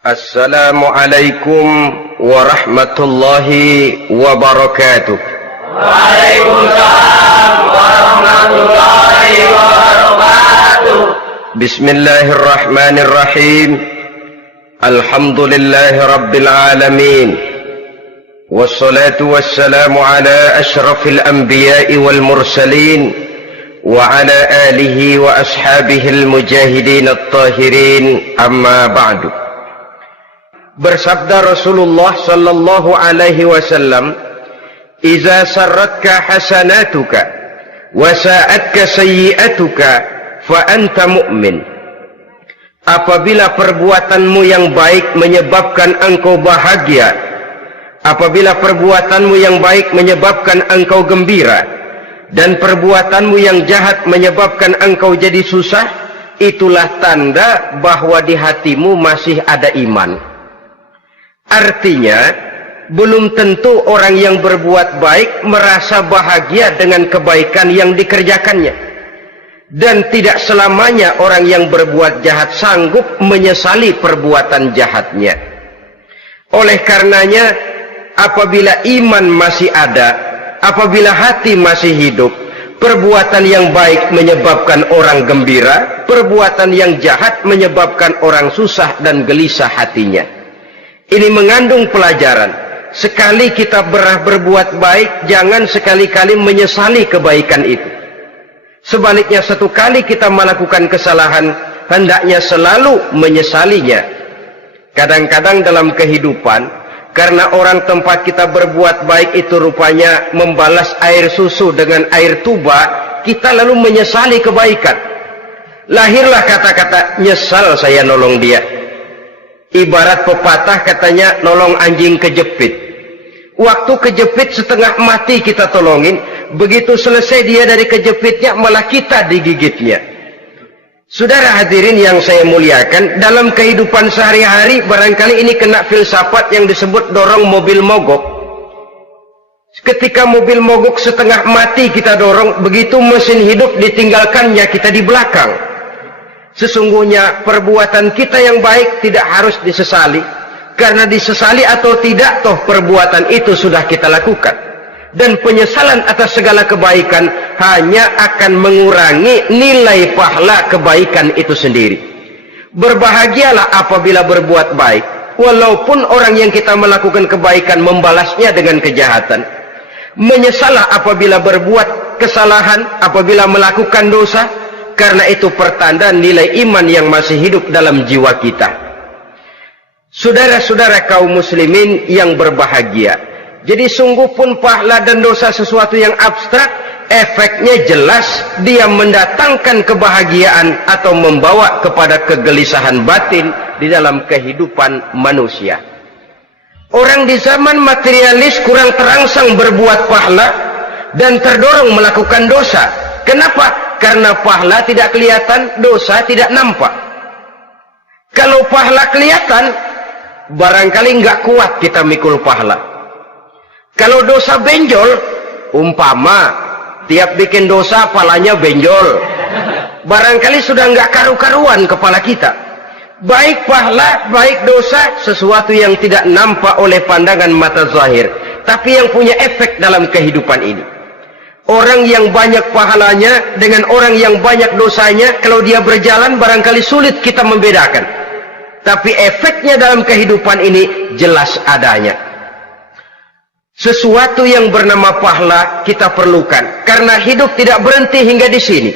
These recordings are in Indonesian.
Assalamualaikum warahmatullahi wabarakatuh. Waalaikumsalam warahmatullahi wabarakatuh. Bismillahirrahmanirrahim. Alhamdulillahi rabbil alamin. Wassalatu wassalamu ala ashrafil anbiya'i wal mursalin wa ala alihi wa ashabihil mujahidin at-tahirin, amma ba'du. Bersabda Rasulullah sallallahu alaihi wasallam, "Iza sarratka hasanatuka wa sa'atka sayyi'atuka fa anta mu'min." Apabila perbuatanmu yang baik menyebabkan engkau bahagia, apabila perbuatanmu yang baik menyebabkan engkau gembira, dan perbuatanmu yang jahat menyebabkan engkau jadi susah, itulah tanda bahwa di hatimu masih ada iman. Artinya, belum tentu orang yang berbuat baik merasa bahagia dengan kebaikan yang dikerjakannya. Dan tidak selamanya orang yang berbuat jahat sanggup menyesali perbuatan jahatnya. Oleh karenanya, apabila iman masih ada, apabila hati masih hidup, perbuatan yang baik menyebabkan orang gembira, perbuatan yang jahat menyebabkan orang susah dan gelisah hatinya. Ini mengandung pelajaran. Sekali kita berbuat baik, jangan sekali-kali menyesali kebaikan itu. Sebaliknya, satu kali kita melakukan kesalahan, hendaknya selalu menyesalinya. Kadang-kadang dalam kehidupan, karena orang tempat kita berbuat baik itu rupanya membalas air susu dengan air tuba, kita lalu menyesali kebaikan. Lahirlah kata-kata, "Nyesal saya nolong dia." Ibarat pepatah katanya, nolong anjing kejepit. Waktu kejepit setengah mati kita tolongin, begitu selesai dia dari kejepitnya, malah kita digigitnya. Saudara hadirin yang saya muliakan, dalam kehidupan sehari-hari barangkali ini kena filsafat yang disebut dorong mobil mogok. Ketika mobil mogok setengah mati kita dorong, begitu mesin hidup ditinggalkannya kita di belakang. Sesungguhnya perbuatan kita yang baik tidak harus disesali, karena disesali atau tidak, toh perbuatan itu sudah kita lakukan. Dan penyesalan atas segala kebaikan hanya akan mengurangi nilai pahala kebaikan itu sendiri. Berbahagialah apabila berbuat baik, walaupun orang yang kita melakukan kebaikan membalasnya dengan kejahatan. Menyesalah apabila berbuat kesalahan, apabila melakukan dosa, karena itu pertanda nilai iman yang masih hidup dalam jiwa kita. Saudara-saudara kaum muslimin yang berbahagia, jadi sungguh pun pahala dan dosa sesuatu yang abstrak, efeknya jelas dia mendatangkan kebahagiaan atau membawa kepada kegelisahan batin di dalam kehidupan manusia. Orang di zaman materialis kurang terangsang berbuat pahala dan terdorong melakukan dosa. Kenapa? Karena pahala tidak kelihatan, dosa tidak nampak. Kalau pahala kelihatan, barangkali nggak kuat kita mikul pahala. Kalau dosa benjol, umpama tiap bikin dosa palanya benjol, barangkali sudah nggak karu-karuan kepala kita. Baik pahala, baik dosa, sesuatu yang tidak nampak oleh pandangan mata zahir, tapi yang punya efek dalam kehidupan ini. Orang yang banyak pahalanya dengan orang yang banyak dosanya, kalau dia berjalan barangkali sulit kita membedakan. Tapi efeknya dalam kehidupan ini jelas adanya. Sesuatu yang bernama pahala kita perlukan, karena hidup tidak berhenti hingga di sini.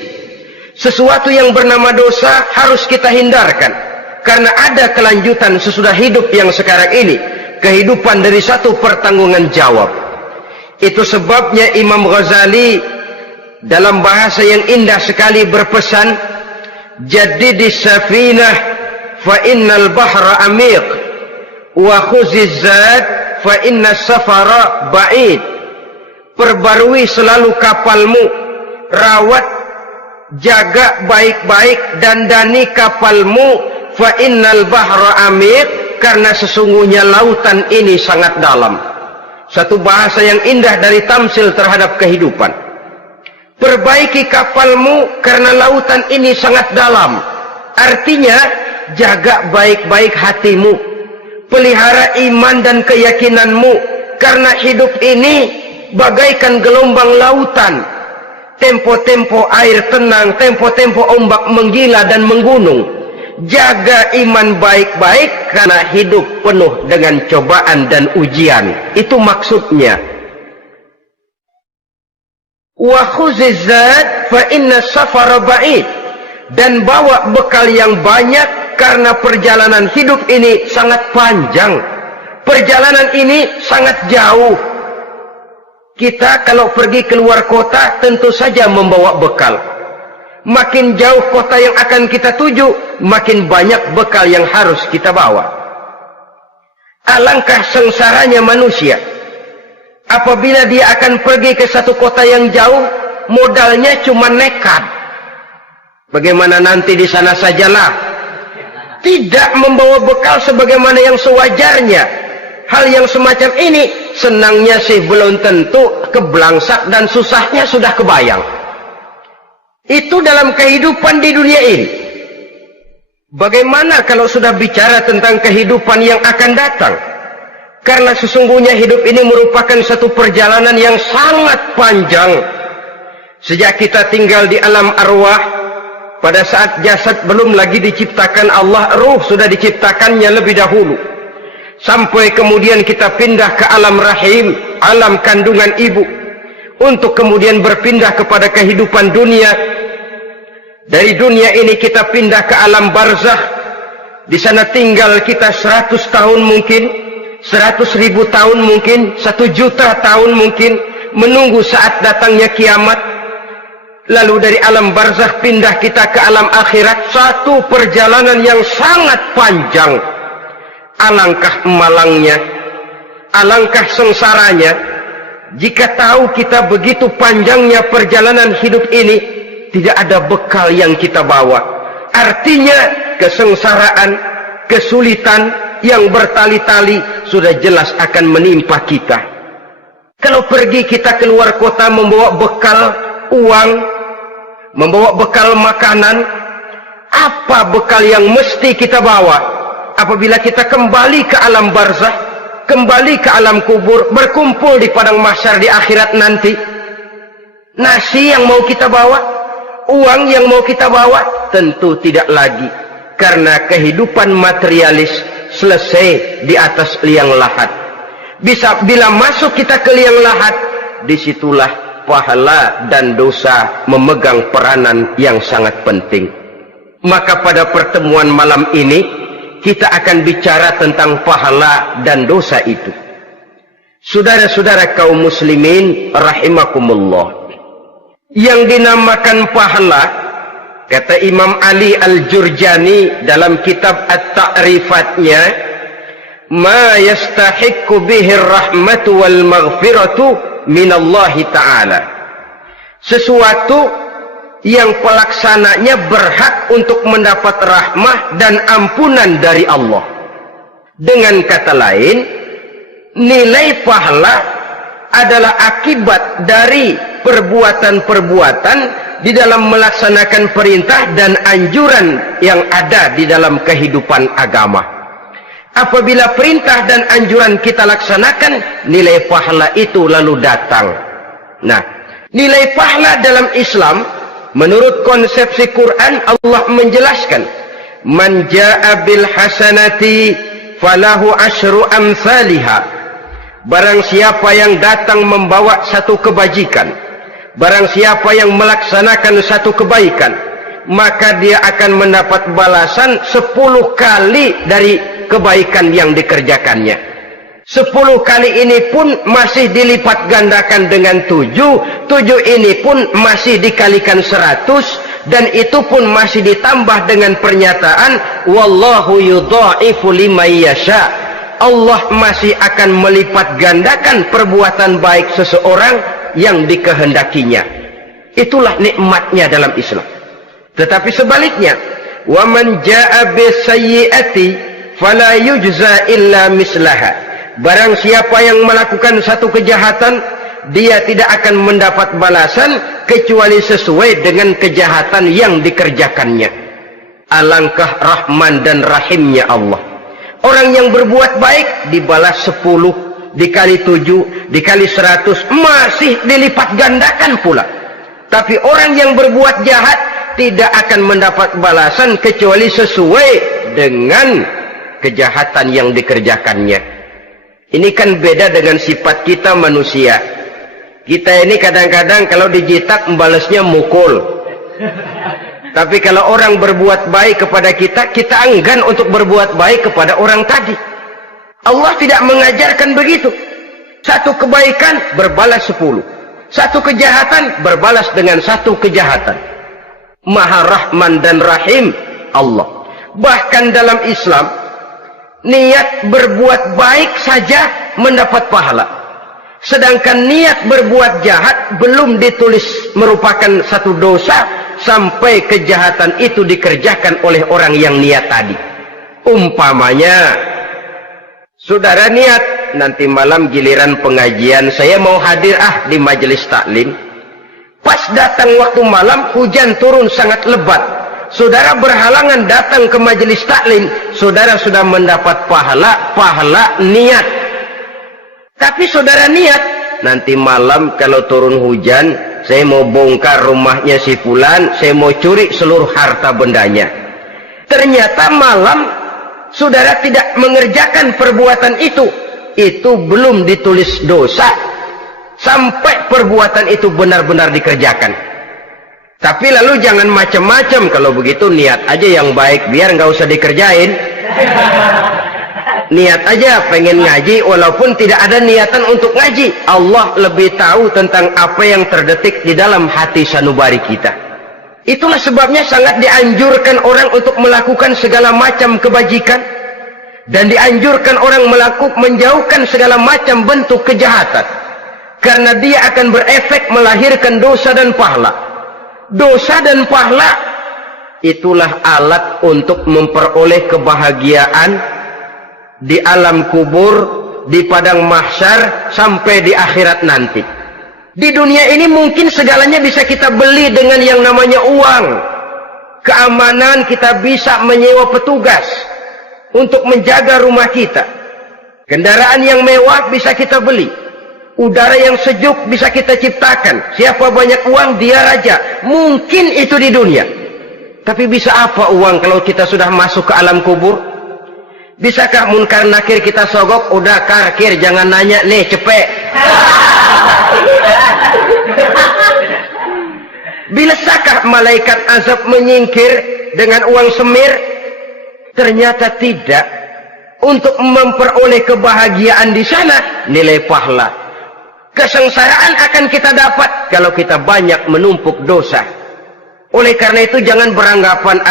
Sesuatu yang bernama dosa harus kita hindarkan, karena ada kelanjutan sesudah hidup yang sekarang ini. Kehidupan dari satu pertanggungan jawab. Itu sebabnya Imam Ghazali dalam bahasa yang indah sekali berpesan, "Jaddidis safinah fa innal bahra amiq wa khuziz zad fa innas safara ba'id." Perbarui selalu kapalmu, rawat, jaga baik-baik, dandani kapalmu, fa innal bahra amiq, karena sesungguhnya lautan ini sangat dalam. Satu bahasa yang indah dari tamsil terhadap kehidupan. Perbaiki kapalmu karena lautan ini sangat dalam. Artinya, jaga baik-baik hatimu. pelihara iman dan keyakinanmu, karena hidup ini bagaikan gelombang lautan, tempo-tempo air tenang, tempo-tempo ombak menggila dan menggunung. Jaga iman baik-baik karena hidup penuh dengan cobaan dan ujian. Itu maksudnya. Wa khuziz zad fa inna safara ba'id. Dan bawa bekal yang banyak karena perjalanan hidup ini sangat panjang. Perjalanan ini sangat jauh. Kita kalau pergi keluar kota tentu saja membawa bekal. Makin jauh kota yang akan kita tuju, makin banyak bekal yang harus kita bawa. Alangkah sengsaranya manusia apabila dia akan pergi ke satu kota yang jauh, modalnya cuma nekat. Bagaimana nanti di sana sajalah. Tidak membawa bekal sebagaimana yang sewajarnya. Hal yang semacam ini senangnya sih belum tentu, keblangsak dan susahnya sudah kebayang. Itu dalam kehidupan di dunia ini. Bagaimana kalau sudah bicara tentang kehidupan yang akan datang? Karena sesungguhnya hidup ini merupakan satu perjalanan yang sangat panjang. Sejak kita tinggal di alam arwah, pada saat jasad belum lagi diciptakan Allah, ruh sudah diciptakannya lebih dahulu. Sampai kemudian kita pindah ke alam rahim, alam kandungan ibu, untuk kemudian berpindah kepada kehidupan dunia. Dari dunia ini kita pindah ke alam barzakh. Di sana tinggal kita 100 tahun mungkin, 100.000 tahun mungkin, 1 juta tahun mungkin, menunggu saat datangnya kiamat. Lalu dari alam barzakh pindah kita ke alam akhirat. Satu perjalanan yang sangat panjang. Alangkah malangnya, alangkah sengsaranya jika tahu kita begitu panjangnya perjalanan hidup ini, tidak ada bekal yang kita bawa. Artinya kesengsaraan, kesulitan yang bertali-tali sudah jelas akan menimpa kita. Kalau pergi kita keluar kota membawa bekal uang, membawa bekal makanan, apa bekal yang mesti kita bawa? Apabila kita kembali ke alam barzakh, kembali ke alam kubur, berkumpul di padang mahsyar di akhirat nanti, nasi yang mau kita bawa, uang yang mau kita bawa? Tentu tidak lagi, karena kehidupan materialis selesai di atas liang lahat. Bila masuk kita ke liang lahat, disitulah pahala dan dosa memegang peranan yang sangat penting. Maka pada pertemuan malam ini kita akan bicara tentang pahala dan dosa itu. Saudara-saudara kaum muslimin rahimakumullah, yang dinamakan pahala, kata Imam Ali Al-Jurjani dalam kitab At-Ta'rifatnya, ma yastahiqqu bihi ar-rahmatu wal maghfiratu minallahi ta'ala. Sesuatu yang pelaksananya berhak untuk mendapat rahmah dan ampunan dari Allah. Dengan kata lain, nilai pahala adalah akibat dari perbuatan-perbuatan di dalam melaksanakan perintah dan anjuran yang ada di dalam kehidupan agama. Apabila perintah dan anjuran kita laksanakan, nilai pahala itu lalu datang. Nah, nilai pahala dalam Islam menurut konsepsi Quran, Allah menjelaskan, man jaa bil hasanati falahu asyru amsalihha. Barang siapa yang datang membawa satu kebajikan, barang siapa yang melaksanakan satu kebaikan, maka dia akan mendapat balasan 10 kali dari kebaikan yang dikerjakannya. 10 kali ini pun masih dilipat gandakan dengan 7 ini pun masih dikalikan 100, dan itu pun masih ditambah dengan pernyataan wallahu yudha'ifu liman yasha. Allah masih akan melipat gandakan perbuatan baik seseorang yang dikehendakinya. Itulah nikmatnya dalam Islam. Tetapi sebaliknya, wa man jaa'a bisayyi'ati fala yujza illa mislaha. Barang siapa yang melakukan satu kejahatan, dia tidak akan mendapat balasan kecuali sesuai dengan kejahatan yang dikerjakannya. Alangkah rahman dan rahimnya Allah. Orang yang berbuat baik dibalas 10, dikali 7, dikali 100, masih dilipat gandakan pula. Tapi orang yang berbuat jahat tidak akan mendapat balasan kecuali sesuai dengan kejahatan yang dikerjakannya. Ini kan beda dengan sifat kita manusia. Kita ini kadang-kadang kalau dijitak membalasnya mukul. Tapi kalau orang berbuat baik kepada kita, kita enggan untuk berbuat baik kepada orang tadi. Allah tidak mengajarkan begitu. Satu kebaikan berbalas 10. Satu kejahatan berbalas dengan satu kejahatan. Maha Rahman dan Rahim Allah. Bahkan dalam Islam, niat berbuat baik saja mendapat pahala. Sedangkan niat berbuat jahat belum ditulis merupakan satu dosa sampai kejahatan itu dikerjakan oleh orang yang niat tadi. Umpamanya, saudara niat nanti malam giliran pengajian saya mau hadir di majelis taklim. Pas datang waktu malam hujan turun sangat lebat. Saudara berhalangan datang ke majelis taklim, saudara sudah mendapat pahala niat. Tapi saudara niat nanti malam kalau turun hujan, saya mau bongkar rumahnya si fulan, saya mau curi seluruh harta bendanya. Ternyata malam saudara tidak mengerjakan perbuatan itu belum ditulis dosa sampai perbuatan itu benar-benar dikerjakan. Tapi lalu jangan macam-macam. Kalau begitu niat aja yang baik, biar nggak usah dikerjain. Niat aja pengen ngaji walaupun tidak ada niatan untuk ngaji. Allah lebih tahu tentang apa yang terdetik di dalam hati sanubari kita. Itulah sebabnya sangat dianjurkan orang untuk melakukan segala macam kebajikan, dan dianjurkan orang menjauhkan segala macam bentuk kejahatan, karena dia akan berefek melahirkan dosa dan pahala. Dosa dan pahala itulah alat untuk memperoleh kebahagiaan di alam kubur, di padang mahsyar, sampai di akhirat nanti. Di dunia ini mungkin segalanya bisa kita beli dengan yang namanya uang. Keamanan kita bisa menyewa petugas untuk menjaga rumah kita. Kendaraan yang mewah bisa kita beli. Udara yang sejuk bisa kita ciptakan. Siapa banyak uang, dia raja. Mungkin itu di dunia. Tapi bisa apa uang kalau kita sudah masuk ke alam kubur? Bisakah munkar nakir kita sogok? Udah karkir, jangan nanya nih, cepet. Bisakah malaikat azab menyingkir dengan uang semir? Ternyata tidak. Untuk memperoleh kebahagiaan di sana, nilai pahala. Kesengsaraan akan kita dapat kalau kita banyak menumpuk dosa. Oleh karena itu jangan beranggapan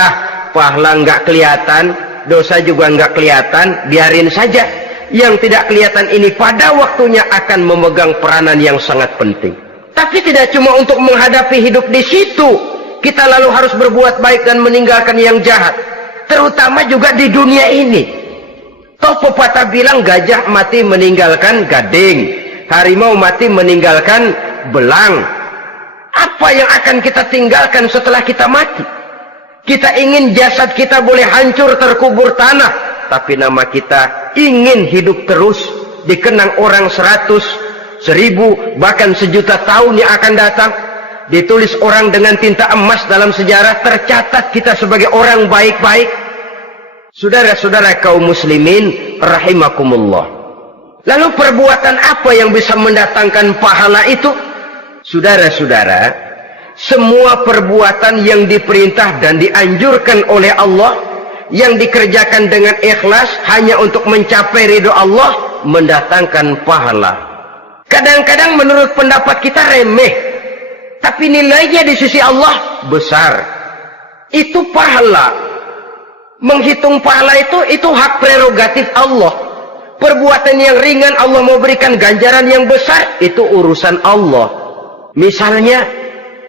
pahala nggak kelihatan, dosa juga nggak kelihatan, biarin saja. Yang tidak kelihatan ini pada waktunya akan memegang peranan yang sangat penting. Tapi tidak cuma untuk menghadapi hidup di situ kita lalu harus berbuat baik dan meninggalkan yang jahat, terutama juga di dunia ini. Toh pepatah bilang gajah mati meninggalkan gading, harimau mati meninggalkan belang. Apa yang akan kita tinggalkan setelah kita mati? Kita ingin jasad kita boleh hancur terkubur tanah, tapi nama kita ingin hidup terus, dikenang orang 100, 1000, bahkan 1.000.000 tahun yang akan datang. Ditulis orang dengan tinta emas dalam sejarah, tercatat kita sebagai orang baik-baik. Saudara-saudara kaum muslimin rahimakumullah. Lalu perbuatan apa yang bisa mendatangkan pahala itu? Saudara-saudara, semua perbuatan yang diperintah dan dianjurkan oleh Allah, yang dikerjakan dengan ikhlas hanya untuk mencapai ridho Allah, mendatangkan pahala. Kadang-kadang menurut pendapat kita remeh, tapi nilainya di sisi Allah besar. Itu pahala. Menghitung pahala itu hak prerogatif Allah. Perbuatan yang ringan Allah mau berikan ganjaran yang besar, itu urusan Allah. Misalnya,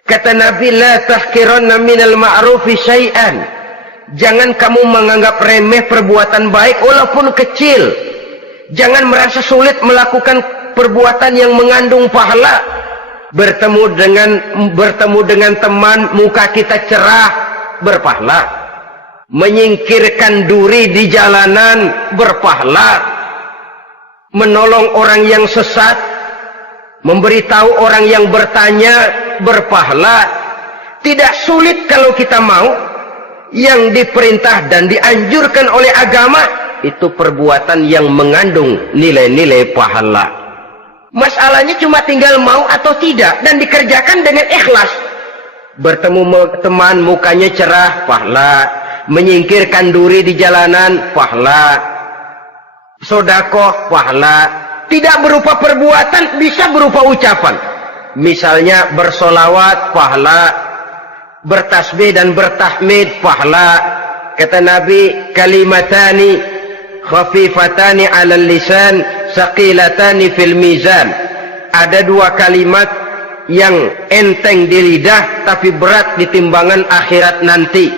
kata Nabi, la tahkiranna minal ma'rufi syai'an. Jangan kamu menganggap remeh perbuatan baik walaupun kecil. Jangan merasa sulit melakukan perbuatan yang mengandung pahala. Bertemu dengan teman, muka kita cerah, berpahala. menyingkirkan duri di jalanan berpahala, menolong orang yang sesat, memberitahu orang yang bertanya berpahala. Tidak sulit kalau kita mau. Yang diperintah dan dianjurkan oleh agama itu perbuatan yang mengandung nilai-nilai pahala. Masalahnya cuma tinggal mau atau tidak dan dikerjakan dengan ikhlas. Bertemu teman mukanya cerah, pahala. Menyingkirkan duri di jalanan, pahala. Sedekah, pahala. Tidak berupa perbuatan, bisa berupa ucapan. Misalnya bersolawat, pahala. Bertasbih dan bertahmid, pahala. Kata Nabi, kalimatani khafifatani 'alal lisan, saqilatani fil mizan. Ada dua kalimat yang enteng di lidah tapi berat di timbangan akhirat nanti.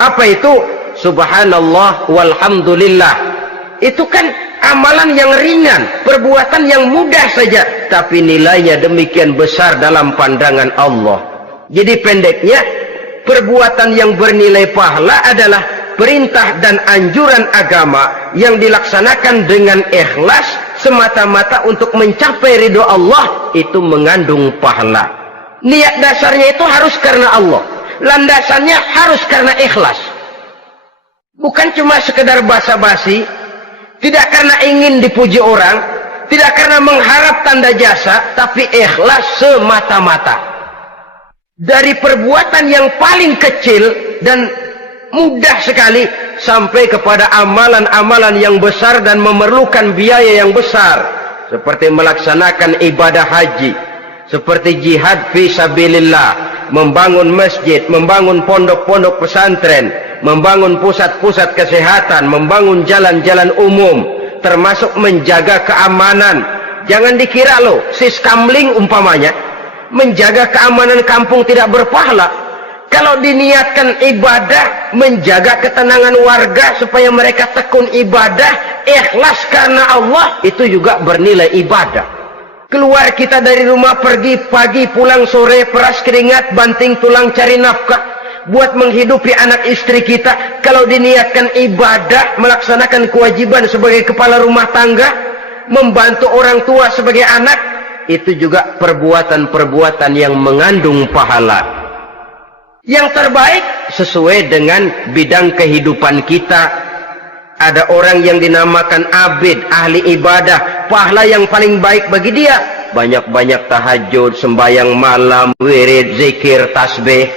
Apa itu? Subhanallah walhamdulillah. Itu kan amalan yang ringan, perbuatan yang mudah saja, tapi nilainya demikian besar dalam pandangan Allah. Jadi pendeknya, perbuatan yang bernilai pahala adalah perintah dan anjuran agama yang dilaksanakan dengan ikhlas semata-mata untuk mencapai ridho Allah, itu mengandung pahala. Niat dasarnya itu harus karena Allah, landasannya harus karena ikhlas. Bukan cuma sekedar basa-basi, tidak karena ingin dipuji orang, tidak karena mengharap tanda jasa, tapi ikhlas semata-mata. Dari perbuatan yang paling kecil dan mudah sekali sampai kepada amalan-amalan yang besar dan memerlukan biaya yang besar, seperti melaksanakan ibadah haji, seperti jihad fi sabilillah, membangun masjid, membangun pondok-pondok pesantren, membangun pusat-pusat kesehatan, membangun jalan-jalan umum, termasuk menjaga keamanan. Jangan dikira loh, siskamling umpamanya, menjaga keamanan kampung tidak berpahala. Kalau diniatkan ibadah, menjaga ketenangan warga supaya mereka tekun ibadah, ikhlas karena Allah, itu juga bernilai ibadah. Keluar kita dari rumah, pergi pagi, pulang sore, peras keringat, banting tulang cari nafkah buat menghidupi anak istri kita. Kalau diniatkan ibadah, melaksanakan kewajiban sebagai kepala rumah tangga, membantu orang tua sebagai anak, itu juga perbuatan-perbuatan yang mengandung pahala. Yang terbaik sesuai dengan bidang kehidupan kita. Ada orang yang dinamakan abid, ahli ibadah, pahala yang paling baik bagi dia banyak-banyak tahajud, sembahyang malam, wirid, zikir, tasbih.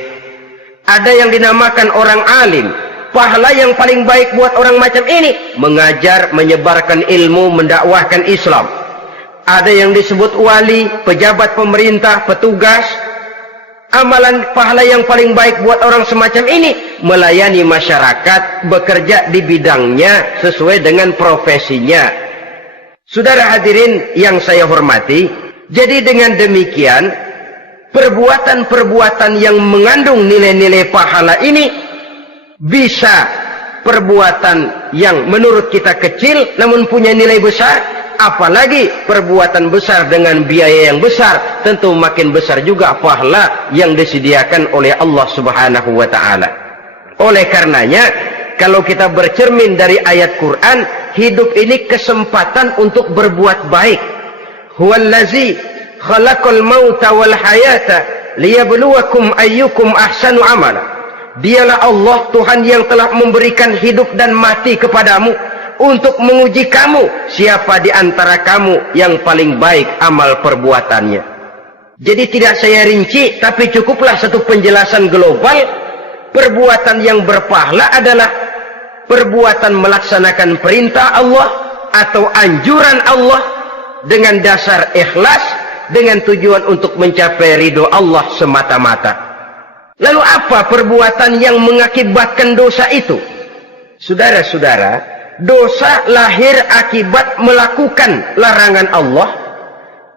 Ada yang dinamakan orang alim, pahala yang paling baik buat orang macam ini mengajar, menyebarkan ilmu, mendakwahkan Islam. Ada yang disebut wali, pejabat pemerintah, petugas. Amalan pahala yang paling baik buat orang semacam ini melayani masyarakat, bekerja di bidangnya sesuai dengan profesinya. Saudara hadirin yang saya hormati, jadi dengan demikian perbuatan-perbuatan yang mengandung nilai-nilai pahala ini bisa perbuatan yang menurut kita kecil namun punya nilai besar. Apalagi perbuatan besar dengan biaya yang besar, tentu makin besar juga pahala yang disediakan oleh Allah Subhanahu wa ta'ala. Oleh karenanya, kalau kita bercermin dari ayat Quran, hidup ini kesempatan untuk berbuat baik. Huwallazi khalaqal mauta wal hayata liyabluwakum ayyukum ahsanu amala. Dialah Allah, Tuhan yang telah memberikan hidup dan mati kepadamu untuk menguji kamu, siapa di antara kamu yang paling baik amal perbuatannya. Jadi tidak saya rinci, tapi cukuplah satu penjelasan global. Perbuatan yang berpahala adalah perbuatan melaksanakan perintah Allah atau anjuran Allah dengan dasar ikhlas, dengan tujuan untuk mencapai ridho Allah semata-mata. Lalu apa perbuatan yang mengakibatkan dosa itu? Saudara-saudara, dosa lahir akibat melakukan larangan Allah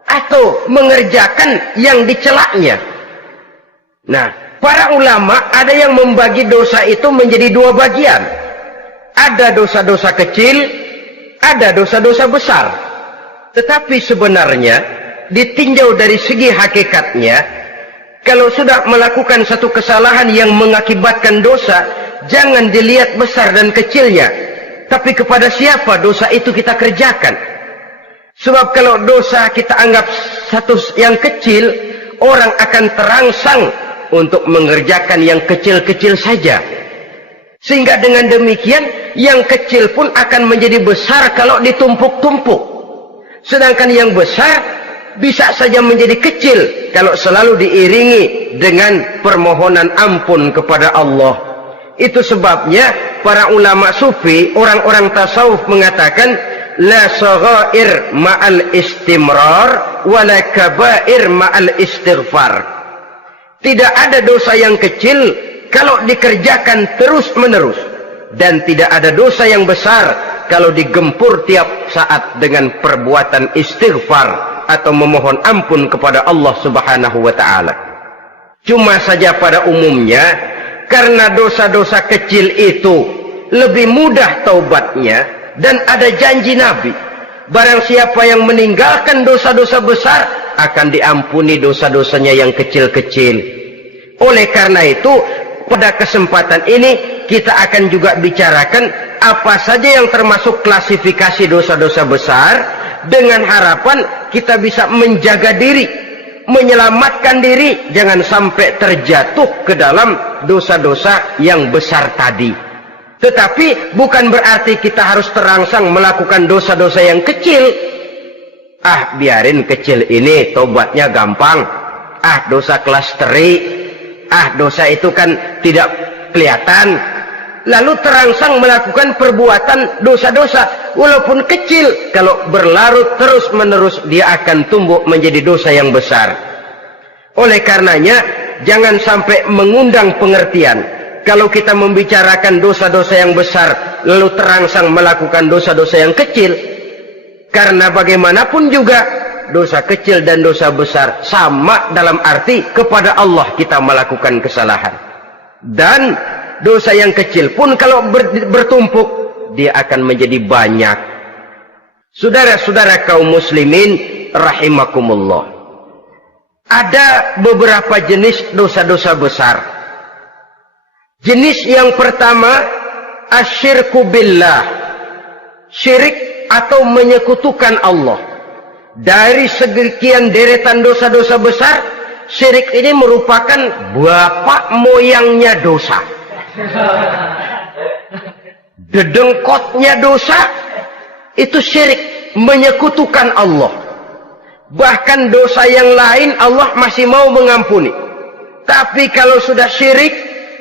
atau mengerjakan yang dicelaknya. Nah, para ulama ada yang membagi dosa itu menjadi dua bagian. Ada dosa-dosa kecil, ada dosa-dosa besar. Tetapi sebenarnya ditinjau dari segi hakikatnya, kalau sudah melakukan satu kesalahan yang mengakibatkan dosa, jangan dilihat besar dan kecilnya, tapi kepada siapa dosa itu kita kerjakan. Sebab kalau dosa kita anggap satu yang kecil, orang akan terangsang untuk mengerjakan yang kecil-kecil saja. Sehingga dengan demikian, yang kecil pun akan menjadi besar kalau ditumpuk-tumpuk. Sedangkan yang besar bisa saja menjadi kecil kalau selalu diiringi dengan permohonan ampun kepada Allah. Itu sebabnya para ulama sufi, orang-orang tasawuf mengatakan, la saghair ma'al istimrar wa la kabair ma'al istighfar. Tidak ada dosa yang kecil kalau dikerjakan terus-menerus, dan tidak ada dosa yang besar kalau digempur tiap saat dengan perbuatan istighfar atau memohon ampun kepada Allah Subhanahu wa taala. Cuma saja pada umumnya, karena dosa-dosa kecil itu lebih mudah taubatnya, dan ada janji Nabi, barang siapa yang meninggalkan dosa-dosa besar akan diampuni dosa-dosanya yang kecil-kecil. Oleh karena itu, pada kesempatan ini kita akan juga bicarakan apa saja yang termasuk klasifikasi dosa-dosa besar, dengan harapan kita bisa menjaga diri, menyelamatkan diri, jangan sampai terjatuh ke dalam dosa-dosa yang besar tadi. Tetapi bukan berarti kita harus terangsang melakukan dosa-dosa yang kecil. Biarin kecil ini, tobatnya gampang. Dosa kelas teri. Dosa itu kan tidak kelihatan. Lalu terangsang melakukan perbuatan dosa-dosa walaupun kecil, kalau berlarut terus-menerus dia akan tumbuh menjadi dosa yang besar. Oleh karenanya, jangan sampai mengundang pengertian kalau kita membicarakan dosa-dosa yang besar lalu terangsang melakukan dosa-dosa yang kecil. Karena bagaimanapun juga dosa kecil dan dosa besar sama dalam arti kepada Allah kita melakukan kesalahan. Dan dosa yang kecil pun kalau bertumpuk, dia akan menjadi banyak. Saudara-saudara kaum muslimin rahimakumullah, ada beberapa jenis dosa-dosa besar. Jenis yang pertama, asyirku billah, syirik atau menyekutukan Allah. Dari sekian deretan dosa-dosa besar, syirik ini merupakan bapak moyangnya dosa. Dedengkotnya dosa itu syirik, menyekutukan Allah. Bahkan dosa yang lain Allah masih mau mengampuni, tapi kalau sudah syirik,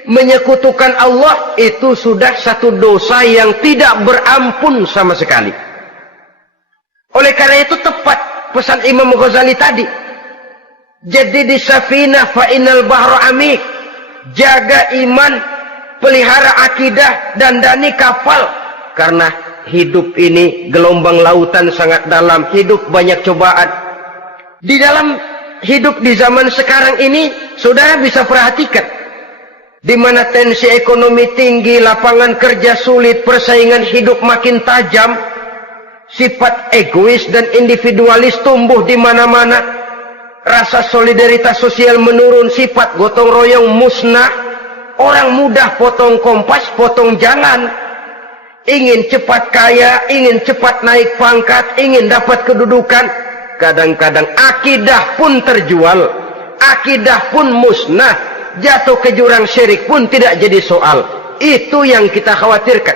menyekutukan Allah, itu sudah satu dosa yang tidak berampun sama sekali. Oleh karena itu tepat pesan Imam Ghazali tadi, jadi di safinah fa innal bahra amik, jaga iman, pelihara akidah, dandani kapal, karena hidup ini gelombang lautan sangat dalam, hidup banyak cobaan. Di dalam hidup di zaman sekarang ini, saudara bisa perhatikan, di mana tensi ekonomi tinggi, lapangan kerja sulit, persaingan hidup makin tajam, sifat egois dan individualis tumbuh di mana-mana, rasa solidaritas sosial menurun, sifat gotong royong musnah, orang mudah potong kompas, potong jalan, ingin cepat kaya, ingin cepat naik pangkat, ingin dapat kedudukan. Kadang-kadang akidah pun terjual, akidah pun musnah, jatuh ke jurang syirik pun tidak jadi soal. Itu yang kita khawatirkan.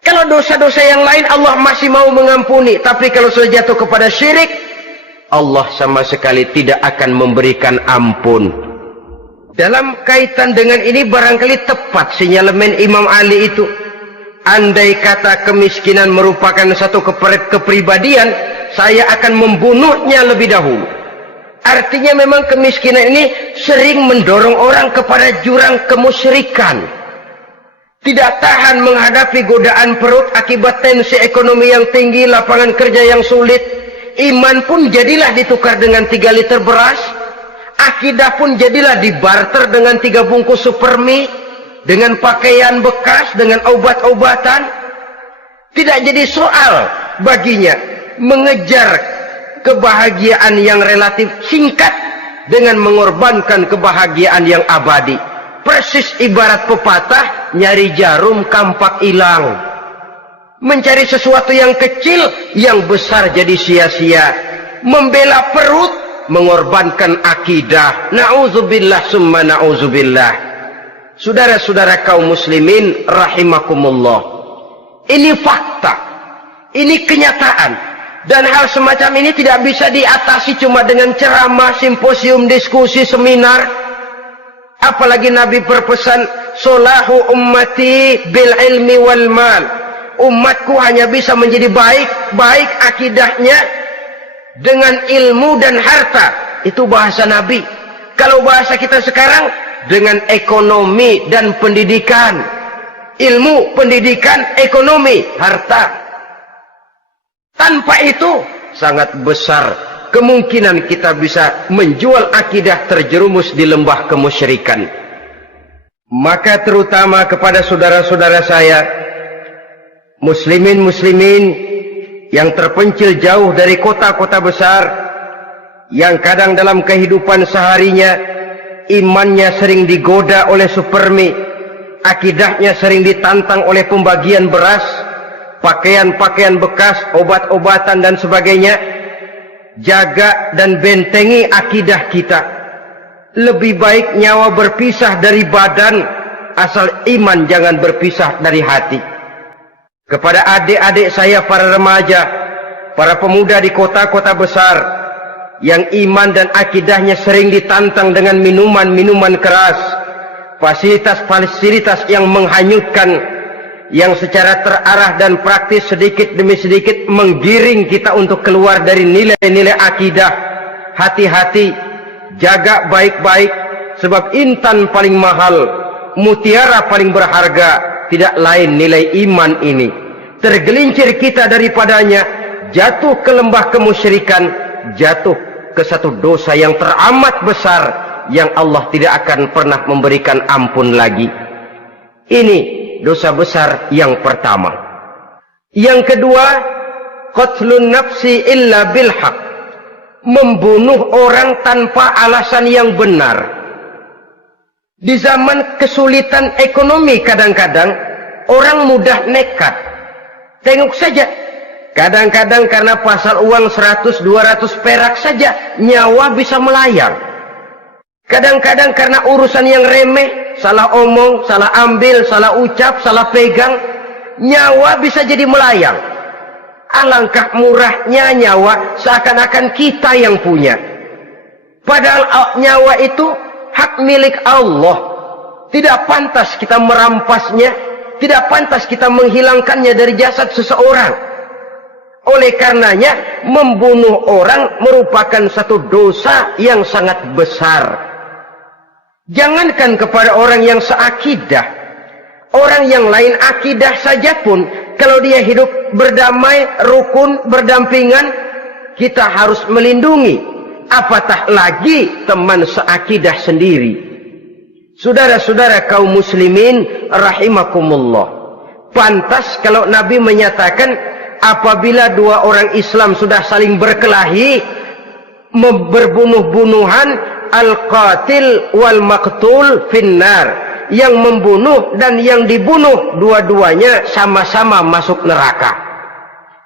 Kalau dosa-dosa yang lain Allah masih mau mengampuni, tapi kalau sudah jatuh kepada syirik, Allah sama sekali tidak akan memberikan ampun. Dalam kaitan dengan ini barangkali tepat sinyalemen Imam Ali itu. Andai kata kemiskinan merupakan satu kepribadian, saya akan membunuhnya lebih dahulu. Artinya memang kemiskinan ini sering mendorong orang kepada jurang kemusyrikan. Tidak tahan menghadapi godaan perut akibat tensi ekonomi yang tinggi, lapangan kerja yang sulit. Iman pun jadilah ditukar dengan 3 liter beras. Akidah pun jadilah dibarter dengan 3 bungkus supermi, dengan pakaian bekas, dengan obat-obatan. Tidak jadi soal baginya mengejar kebahagiaan yang relatif singkat dengan mengorbankan kebahagiaan yang abadi. Persis ibarat pepatah, nyari jarum kampak hilang. Mencari sesuatu yang kecil, yang besar jadi sia-sia. Membela perut, mengorbankan akidah. Na'udzubillah summa na'udzubillah. Saudara-saudara kaum muslimin rahimakumullah. Ini fakta. Ini kenyataan. Dan hal semacam ini tidak bisa diatasi cuma dengan ceramah, simposium, diskusi, seminar. Apalagi Nabi berpesan, solahu ummati bil ilmi wal mal. Umatku hanya bisa menjadi baik akidahnya dengan ilmu dan harta. Itu bahasa Nabi. Kalau bahasa kita sekarang, dengan ekonomi dan pendidikan. Ilmu, pendidikan, ekonomi, harta. Tanpa itu sangat besar kemungkinan kita bisa menjual akidah terjerumus di lembah kemusyrikan. Maka terutama kepada saudara-saudara saya, muslimin yang terpencil jauh dari kota-kota besar, yang kadang dalam kehidupan seharinya imannya sering digoda oleh supermi, akidahnya sering ditantang oleh pembagian beras, pakaian-pakaian bekas, obat-obatan dan sebagainya. Jaga dan bentengi akidah kita. Lebih baik nyawa berpisah dari badan, asal iman jangan berpisah dari hati. Kepada adik-adik saya para remaja, para pemuda di kota-kota besar, yang iman dan akidahnya sering ditantang dengan minuman-minuman keras, fasilitas-fasilitas yang menghanyutkan, yang secara terarah dan praktis sedikit demi sedikit menggiring kita untuk keluar dari nilai-nilai akidah. Hati-hati, jaga baik-baik, sebab intan paling mahal, mutiara paling berharga, tidak lain nilai iman ini. Tergelincir kita daripadanya, jatuh ke lembah kemusyrikan, jatuh ke satu dosa yang teramat besar, yang Allah tidak akan pernah memberikan ampun lagi. Ini dosa besar yang pertama. Yang kedua, qatlun nafsi illa bilhaq, membunuh orang tanpa alasan yang benar. Di zaman kesulitan ekonomi kadang-kadang orang mudah nekat. Tengok saja, kadang-kadang karena pasar uang 100-200 perak saja nyawa bisa melayang. Kadang-kadang karena urusan yang remeh, salah omong, salah ambil, salah ucap, salah pegang, nyawa bisa jadi melayang. Alangkah murahnya nyawa, seakan-akan kita yang punya. Padahal nyawa itu hak milik Allah. Tidak pantas kita merampasnya, tidak pantas kita menghilangkannya dari jasad seseorang. Oleh karenanya, membunuh orang merupakan satu dosa yang sangat besar. Jangankan kepada orang yang seakidah, orang yang lain akidah saja pun, kalau dia hidup berdamai, rukun, berdampingan, kita harus melindungi. Apatah lagi teman seakidah sendiri. Saudara-saudara kaum muslimin rahimakumullah, pantas kalau Nabi menyatakan apabila dua orang Islam sudah saling berkelahi, berbunuh-bunuhan, al-qatil wal maqtul finnar, yang membunuh dan yang dibunuh dua-duanya sama-sama masuk neraka.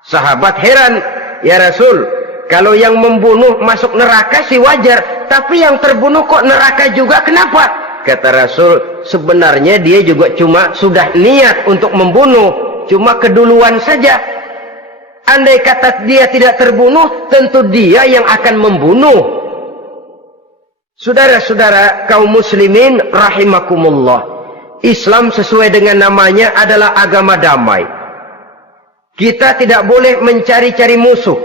Sahabat heran, ya Rasul, kalau yang membunuh masuk neraka sih wajar, tapi yang terbunuh kok neraka juga, kenapa? Kata Rasul, sebenarnya dia juga cuma sudah niat untuk membunuh, cuma keduluan saja. Andai kata dia tidak terbunuh, tentu dia yang akan membunuh. Saudara-saudara kaum muslimin rahimakumullah, Islam sesuai dengan namanya adalah agama damai. Kita tidak boleh mencari-cari musuh,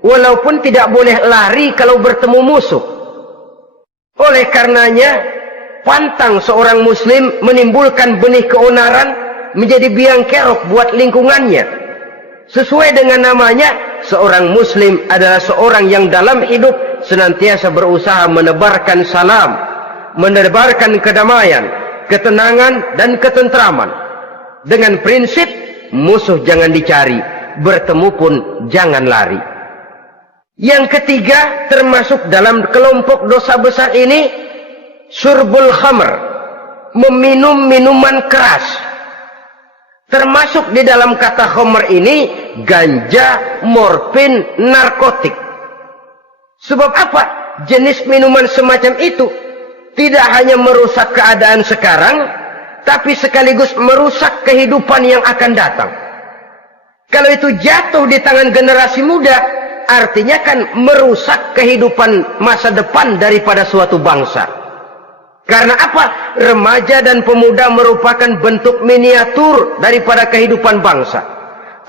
walaupun tidak boleh lari kalau bertemu musuh. Oleh karenanya, pantang seorang muslim menimbulkan benih keonaran menjadi biang kerok buat lingkungannya. Sesuai dengan namanya, seorang muslim adalah seorang yang dalam hidup senantiasa berusaha menebarkan salam, menebarkan kedamaian, ketenangan dan ketentraman. Dengan prinsip musuh jangan dicari, bertemu pun jangan lari. Yang ketiga, termasuk dalam kelompok dosa besar ini, syurbul khamr, meminum minuman keras. Termasuk di dalam kata khamr ini ganja, morfin, narkotik. Sebab apa? Jenis minuman semacam itu tidak hanya merusak keadaan sekarang, tapi sekaligus merusak kehidupan yang akan datang. Kalau itu jatuh di tangan generasi muda, artinya kan merusak kehidupan masa depan daripada suatu bangsa. Karena apa? Remaja dan pemuda merupakan bentuk miniatur daripada kehidupan bangsa.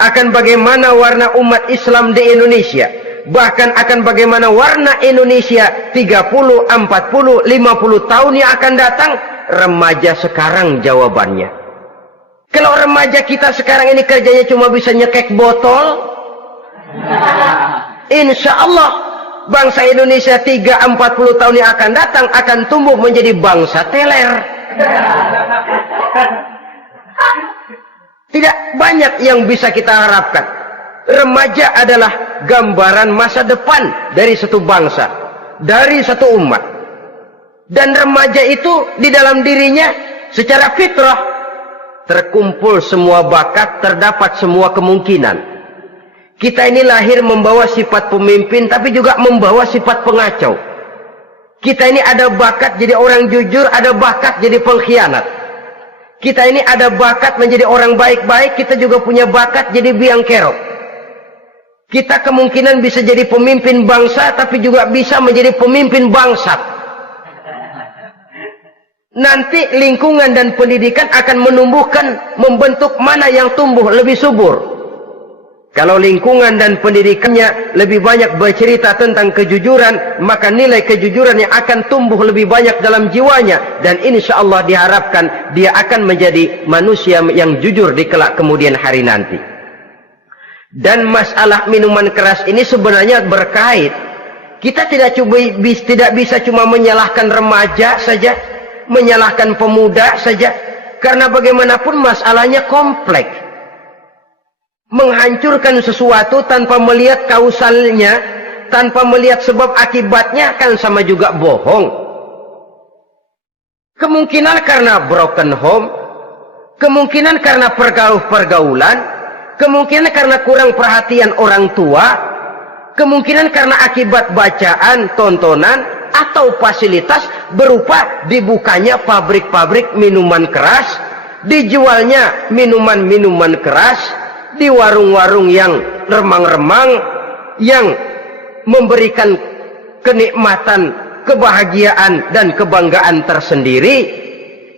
Akan bagaimana warna umat Islam di Indonesia. Bahkan akan bagaimana warna Indonesia 30, 40, 50 tahun yang akan datang. Remaja sekarang jawabannya. Kalau remaja kita sekarang ini kerjanya cuma bisa nyekek botol, insya Allah bangsa Indonesia 30-40 tahun yang akan datang akan tumbuh menjadi bangsa teler. Tidak banyak yang bisa kita harapkan. Remaja adalah gambaran masa depan dari satu bangsa, dari satu umat. Dan remaja itu di dalam dirinya secara fitrah terkumpul semua bakat, terdapat semua kemungkinan. Kita ini lahir membawa sifat pemimpin, tapi juga membawa sifat pengacau. Kita ini ada bakat jadi orang jujur, ada bakat jadi pengkhianat. Kita ini ada bakat menjadi orang baik-baik, kita juga punya bakat jadi biang kerok. Kita kemungkinan bisa jadi pemimpin bangsa, tapi juga bisa menjadi pemimpin bangsat. Nanti lingkungan dan pendidikan akan menumbuhkan, membentuk mana yang tumbuh lebih subur. Kalau lingkungan dan pendidikannya lebih banyak bercerita tentang kejujuran, maka nilai kejujuran yang akan tumbuh lebih banyak dalam jiwanya. Dan insya Allah diharapkan dia akan menjadi manusia yang jujur di kelak kemudian hari nanti. Dan masalah minuman keras ini sebenarnya berkait. Kita tidak bisa cuma menyalahkan remaja saja, menyalahkan pemuda saja. Karena bagaimanapun masalahnya kompleks. Menghancurkan sesuatu tanpa melihat kausalnya, tanpa melihat sebab akibatnya kan sama juga bohong. Kemungkinan karena broken home, kemungkinan karena pergaulan, kemungkinan karena kurang perhatian orang tua, kemungkinan karena akibat bacaan, tontonan, atau fasilitas berupa dibukanya pabrik-pabrik minuman keras, dijualnya minuman-minuman keras, di warung-warung yang remang-remang, yang memberikan kenikmatan, kebahagiaan dan kebanggaan tersendiri,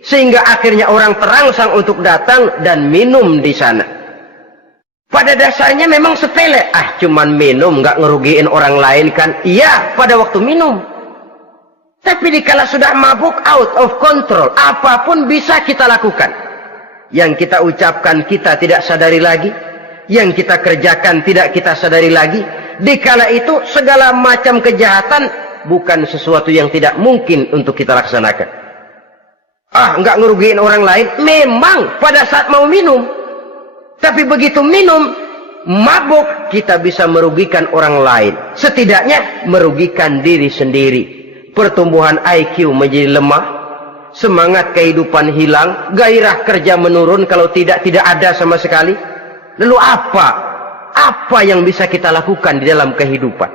sehingga akhirnya orang terangsang untuk datang dan minum di sana. Pada dasarnya memang sepele, cuman minum, nggak ngerugiin orang lain kan? Iya, pada waktu minum. Tapi dikala sudah mabuk, out of control, apapun bisa kita lakukan. Yang kita ucapkan kita tidak sadari lagi, yang kita kerjakan tidak kita sadari lagi. Dikala itu segala macam kejahatan bukan sesuatu yang tidak mungkin untuk kita laksanakan. Nggak ngerugiin orang lain, memang pada saat mau minum. Tapi begitu minum, mabuk, kita bisa merugikan orang lain. Setidaknya merugikan diri sendiri. Pertumbuhan IQ menjadi lemah, semangat kehidupan hilang, gairah kerja menurun, kalau tidak ada sama sekali. Lalu apa yang bisa kita lakukan di dalam kehidupan?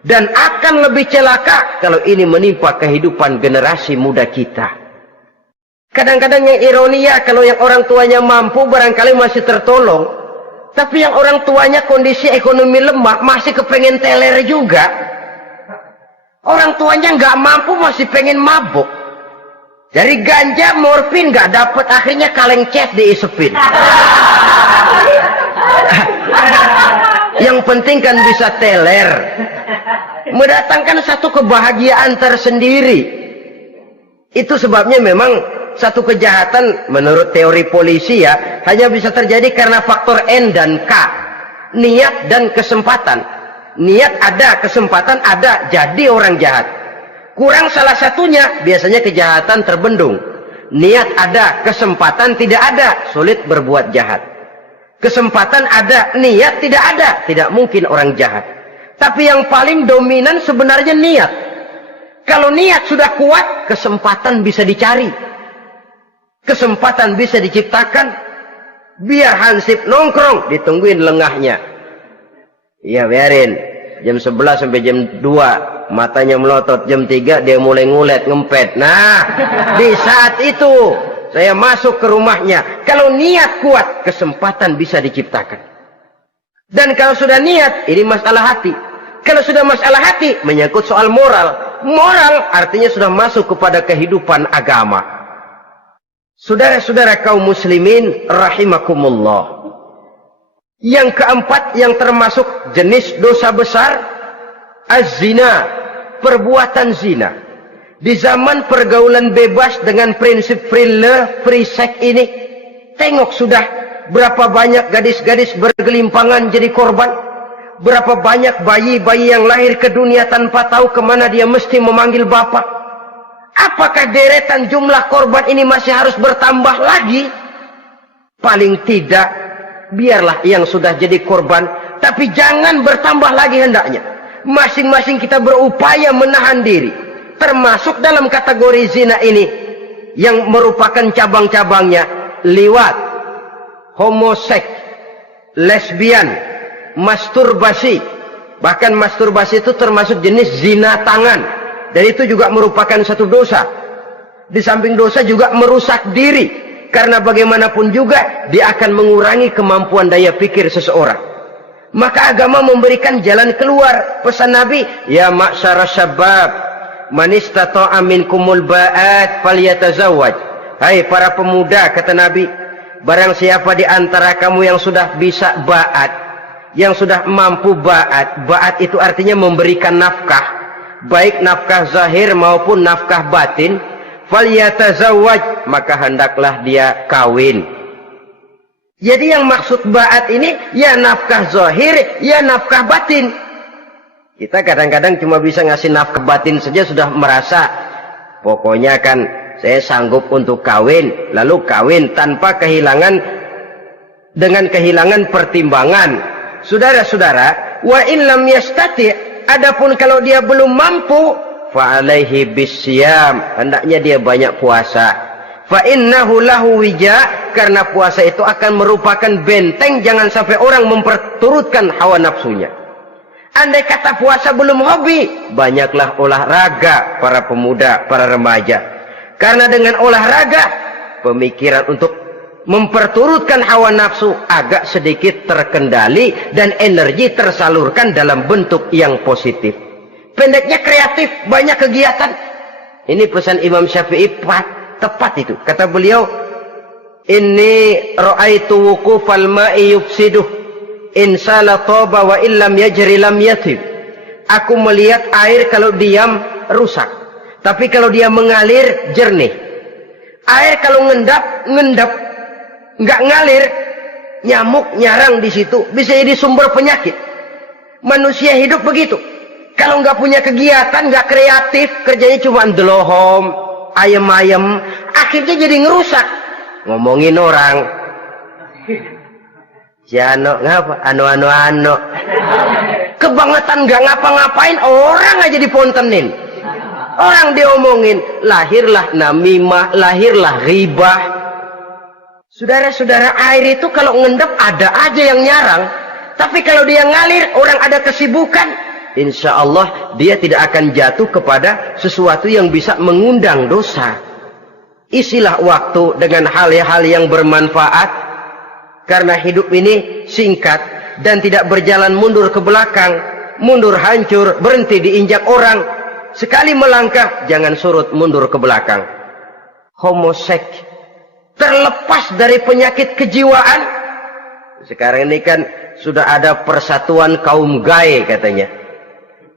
Dan akan lebih celaka kalau ini menimpa kehidupan generasi muda kita. Kadang-kadang yang ironi ya, kalau yang orang tuanya mampu barangkali masih tertolong, tapi yang orang tuanya kondisi ekonomi lemah masih kepengen teler juga. Orang tuanya nggak mampu masih pengen mabuk. Dari ganja, morfin nggak dapat, akhirnya kaleng cet diisepin. Yang penting kan bisa teler, mendatangkan satu kebahagiaan tersendiri. Itu sebabnya memang satu kejahatan menurut teori polisi ya hanya bisa terjadi karena faktor N dan K, niat dan kesempatan. Niat ada, kesempatan ada, jadi orang jahat. Kurang salah satunya, biasanya kejahatan terbendung. Niat ada, kesempatan tidak ada, sulit berbuat jahat. Kesempatan ada, niat tidak ada, tidak mungkin orang jahat. Tapi yang paling dominan sebenarnya niat. Kalau niat sudah kuat, kesempatan bisa dicari. Kesempatan bisa diciptakan. Biar Hansip nongkrong, ditungguin lengahnya. Iya, biarin. Jam 11 sampai jam 2, matanya melotot. Jam 3 dia mulai ngulet, ngempet. Nah, di saat itu saya masuk ke rumahnya. Kalau niat kuat, kesempatan bisa diciptakan. Dan kalau sudah niat, ini masalah hati. Kalau sudah masalah hati, menyangkut soal moral. Moral artinya sudah masuk kepada kehidupan agama. Saudara-saudara kaum muslimin rahimakumullah. Yang keempat yang termasuk jenis dosa besar, az-zina, perbuatan zina. Di zaman pergaulan bebas dengan prinsip free love, free sex ini, tengok sudah berapa banyak gadis-gadis bergelimpangan jadi korban. Berapa banyak bayi-bayi yang lahir ke dunia tanpa tahu kemana dia mesti memanggil bapak. Apakah deretan jumlah korban ini masih harus bertambah lagi? Paling tidak, biarlah yang sudah jadi korban, tapi jangan bertambah lagi hendaknya. Masing-masing kita berupaya menahan diri. Termasuk dalam kategori zina ini, yang merupakan cabang-cabangnya, liwat, homoseks, lesbian, masturbasi. Bahkan masturbasi itu termasuk jenis zina tangan. Dan itu juga merupakan satu dosa. Di samping dosa juga merusak diri. Karena bagaimanapun juga dia akan mengurangi kemampuan daya pikir seseorang. Maka agama memberikan jalan keluar. Pesan Nabi, ya ma'syara syabab, man istata'a minkumul ba'at falyatazawwaj. Hai para pemuda, kata Nabi, barang siapa di antara kamu yang sudah bisa ba'at, yang sudah mampu ba'at. Ba'at itu artinya memberikan nafkah, baik nafkah zahir maupun nafkah batin, falyatazawwaj, maka hendaklah dia kawin. Jadi yang maksud ba'at ini ya nafkah zahir, ya nafkah batin. Kita kadang-kadang cuma bisa ngasih nafkah batin saja sudah merasa pokoknya kan saya sanggup untuk kawin, lalu kawin tanpa kehilangan, dengan kehilangan pertimbangan. Saudara-saudara, wa in lam yastati', adapun kalau dia belum mampu, fa alaihi bisyam, hendaknya dia banyak puasa. Fa innahu lahu wija, karena puasa itu akan merupakan benteng jangan sampai orang memperturutkan hawa nafsunya. Andai kata puasa belum hobi, banyaklah olahraga para pemuda, para remaja. Karena dengan olahraga, pemikiran untuk memperturutkan hawa nafsu agak sedikit terkendali dan energi tersalurkan dalam bentuk yang positif. Pendeknya kreatif, banyak kegiatan. Ini pesan Imam Syafi'i tepat itu. Kata beliau, inni ra'aitu wuqufal ma'i yufsiduh in sala taba wa illam yajri lam yatib. Aku melihat air kalau diam rusak, tapi kalau dia mengalir jernih. Air kalau ngendap nggak ngalir, nyamuk nyarang di situ, bisa jadi sumber penyakit. Manusia hidup begitu. Kalau nggak punya kegiatan, nggak kreatif, kerjanya cuma delohom, ayam-ayam, akhirnya jadi ngerusak. Ngomongin orang, si Ano ngapa? Ano. Kebangetan nggak ngapa-ngapain, orang aja dipontenin. Orang diomongin, lahirlah namimah, lahirlah ghibah. Saudara-saudara, air itu kalau ngendap ada aja yang nyarang. Tapi kalau dia ngalir, orang ada kesibukan, insya Allah dia tidak akan jatuh kepada sesuatu yang bisa mengundang dosa. Isilah waktu dengan hal-hal yang bermanfaat. Karena hidup ini singkat dan tidak berjalan mundur ke belakang. Mundur hancur, berhenti diinjak orang. Sekali melangkah, jangan surut mundur ke belakang. Homoseks, terlepas dari penyakit kejiwaan. Sekarang ini kan sudah ada persatuan kaum gay katanya,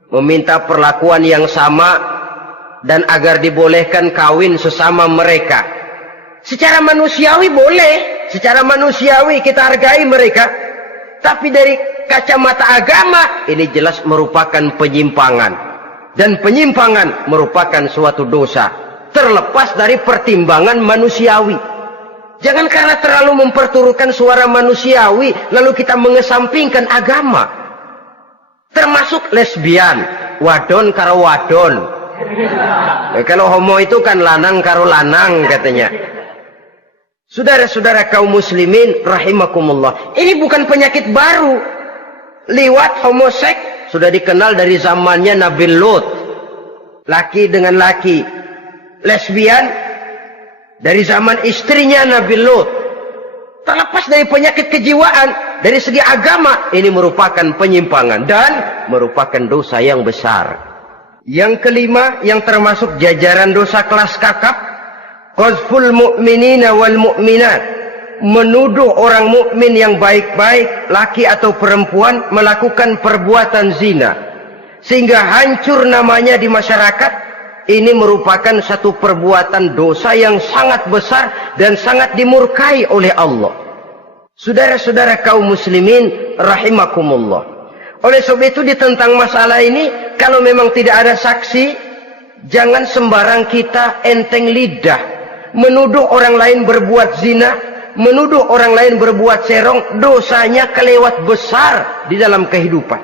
meminta perlakuan yang sama dan agar dibolehkan kawin sesama mereka. Secara manusiawi boleh, secara manusiawi kita hargai mereka, tapi dari kacamata agama ini jelas merupakan penyimpangan, dan penyimpangan merupakan suatu dosa terlepas dari pertimbangan manusiawi. Jangan karena terlalu memperturutkan suara manusiawi, lalu kita mengesampingkan agama. Termasuk lesbian, wadon karo wadon. Kalau homo itu kan lanang karo lanang katanya. Saudara-saudara kaum muslimin rahimakumullah, ini bukan penyakit baru. Liwat, homoseks sudah dikenal dari zamannya Nabi Lut, laki dengan laki. Lesbian dari zaman istrinya Nabi Lut. Terlepas dari penyakit kejiwaan, dari segi agama, ini merupakan penyimpangan dan merupakan dosa yang besar. Yang kelima, yang termasuk jajaran dosa kelas kakap, qazful mu'minina wal mu'minat, menuduh orang mukmin yang baik-baik, laki atau perempuan, melakukan perbuatan zina sehingga hancur namanya di masyarakat. Ini merupakan satu perbuatan dosa yang sangat besar dan sangat dimurkai oleh Allah. Saudara-saudara kaum muslimin rahimakumullah, oleh sebab itu tentang masalah ini, kalau memang tidak ada saksi, jangan sembarang kita enteng lidah menuduh orang lain berbuat zina, menuduh orang lain berbuat serong. Dosanya kelewat besar di dalam kehidupan.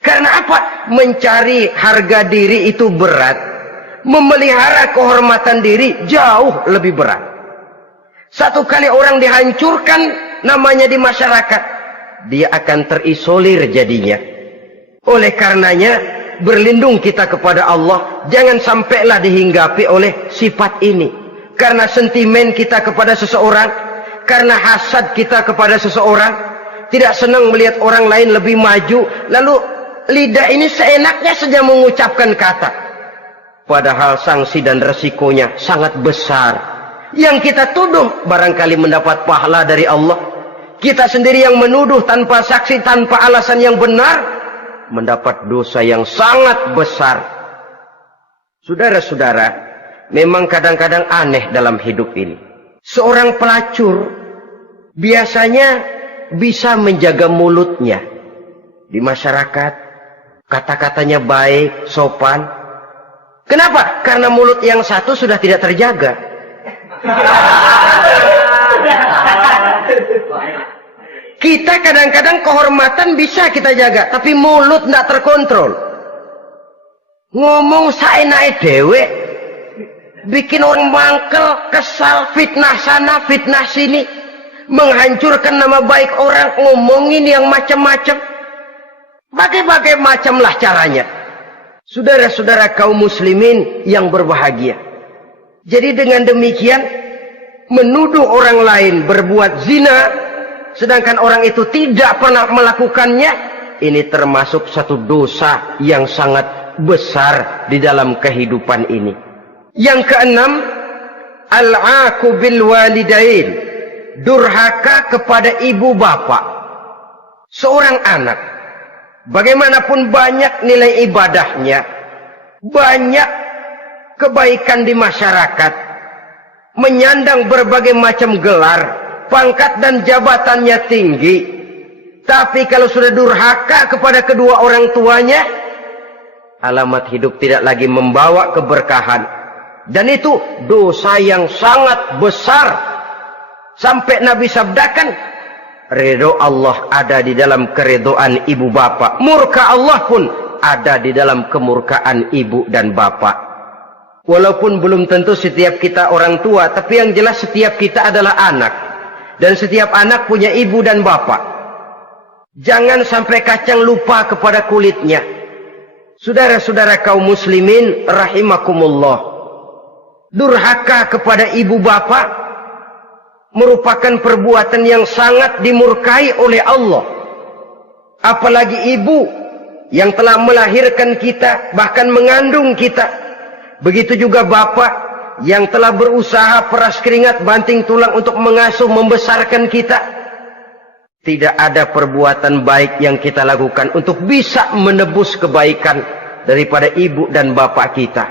Karena apa? Mencari harga diri itu berat, memelihara kehormatan diri jauh lebih berat. Satu kali orang dihancurkan namanya di masyarakat, dia akan terisolir jadinya. Oleh karenanya, berlindung kita kepada Allah, jangan sampailah dihinggapi oleh sifat ini. Karena sentimen kita kepada seseorang, karena hasad kita kepada seseorang, tidak senang melihat orang lain lebih maju, lalu lidah ini seenaknya saja mengucapkan kata. Padahal sanksi dan resikonya sangat besar. Yang kita tuduh barangkali mendapat pahala dari Allah. Kita sendiri yang menuduh tanpa saksi, tanpa alasan yang benar, mendapat dosa yang sangat besar. Saudara-saudara, memang kadang-kadang aneh dalam hidup ini. Seorang pelacur biasanya bisa menjaga mulutnya di masyarakat, kata-katanya baik, sopan. Kenapa? Karena mulut yang satu sudah tidak terjaga. Kita kadang-kadang kehormatan bisa kita jaga, tapi mulut tidak terkontrol. Ngomong saenake dewe, bikin orang mangkel, kesal, fitnah sana, fitnah sini, menghancurkan nama baik orang, ngomongin yang macam-macam. Bagai-bagai macamlah caranya. Saudara-saudara kaum muslimin yang berbahagia. Jadi dengan demikian, menuduh orang lain berbuat zina, sedangkan orang itu tidak pernah melakukannya, ini termasuk satu dosa yang sangat besar di dalam kehidupan ini. Yang keenam, al-'aqu bil walidain, durhaka kepada ibu bapak. Seorang anak, bagaimanapun banyak nilai ibadahnya, banyak kebaikan di masyarakat, menyandang berbagai macam gelar, pangkat dan jabatannya tinggi, tapi kalau sudah durhaka kepada kedua orang tuanya, alamat hidup tidak lagi membawa keberkahan. Dan itu dosa yang sangat besar. Sampai Nabi sabdakan, ridho Allah ada di dalam keridhaan ibu bapak, murka Allah pun ada di dalam kemurkaan ibu dan bapak. Walaupun belum tentu setiap kita orang tua, tapi yang jelas setiap kita adalah anak, dan setiap anak punya ibu dan bapak. Jangan sampai kacang lupa kepada kulitnya. Saudara-saudara kaum muslimin rahimakumullah, durhaka kepada ibu bapak merupakan perbuatan yang sangat dimurkai oleh Allah. Apalagi ibu yang telah melahirkan kita, bahkan mengandung kita. Begitu juga bapak yang telah berusaha peras keringat banting tulang untuk mengasuh membesarkan kita. Tidak ada perbuatan baik yang kita lakukan untuk bisa menebus kebaikan daripada ibu dan bapak kita.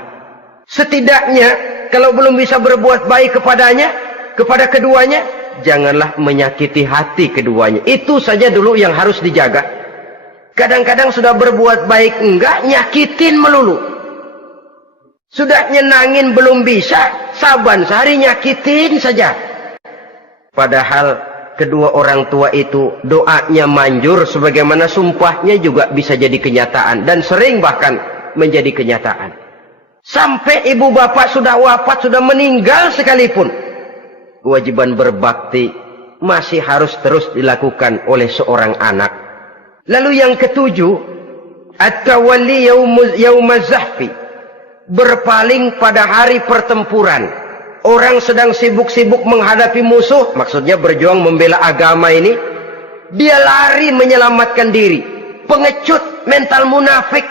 Setidaknya kalau belum bisa berbuat baik kepadanya, kepada keduanya, janganlah menyakiti hati keduanya. Itu saja dulu yang harus dijaga. Kadang-kadang sudah berbuat baik enggak, nyakitin melulu. Sudah nyenangin belum bisa, saban sehari nyakitin saja. Padahal kedua orang tua itu doanya manjur, sebagaimana sumpahnya juga bisa jadi kenyataan, dan sering bahkan menjadi kenyataan. Sampai ibu bapak sudah wafat, sudah meninggal sekalipun, kewajiban berbakti masih harus terus dilakukan oleh seorang anak. Lalu yang ketujuh, at-tawalli yaumaz zahfi, berpaling pada hari pertempuran. Orang sedang sibuk-sibuk menghadapi musuh, maksudnya berjuang membela agama ini, dia lari menyelamatkan diri. Pengecut, mental munafik.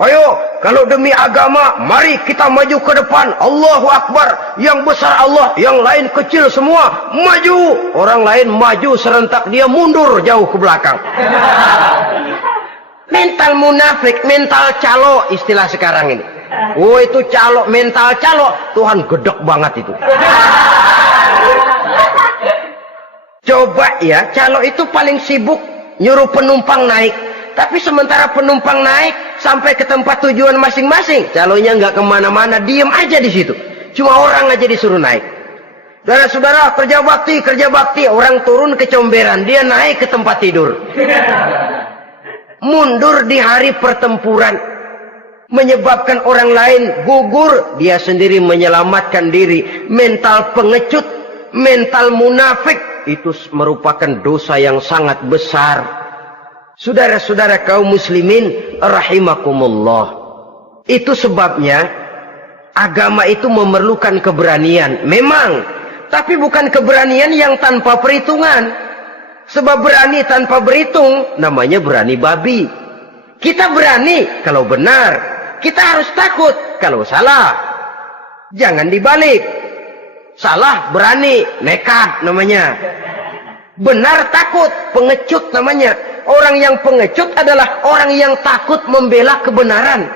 Ayo, kalau demi agama, mari kita maju ke depan. Allahu Akbar. Yang besar Allah, yang lain kecil semua. Maju. Orang lain maju serentak, dia mundur jauh ke belakang. Mental munafik, mental calo istilah sekarang ini. Oh, itu calo, mental calo. Tuhan gedek banget itu. Coba ya, calo itu paling sibuk nyuruh penumpang naik. Tapi sementara penumpang naik sampai ke tempat tujuan masing-masing, calonya nggak kemana-mana, diem aja di situ. Cuma orang aja disuruh naik. Saudara-saudara, kerja bakti, orang turun ke comberan, dia naik ke tempat tidur. Mundur di hari pertempuran, menyebabkan orang lain gugur, dia sendiri menyelamatkan diri. Mental pengecut, mental munafik, itu merupakan dosa yang sangat besar. Saudara-saudara kaum muslimin rahimakumullah. Itu sebabnya agama itu memerlukan keberanian. Memang, tapi bukan keberanian yang tanpa perhitungan. Sebab berani tanpa berhitung namanya berani babi. Kita berani kalau benar, kita harus takut kalau salah. Jangan dibalik. Salah berani, nekat namanya. Benar takut, pengecut namanya. Orang yang pengecut adalah orang yang takut membela kebenaran.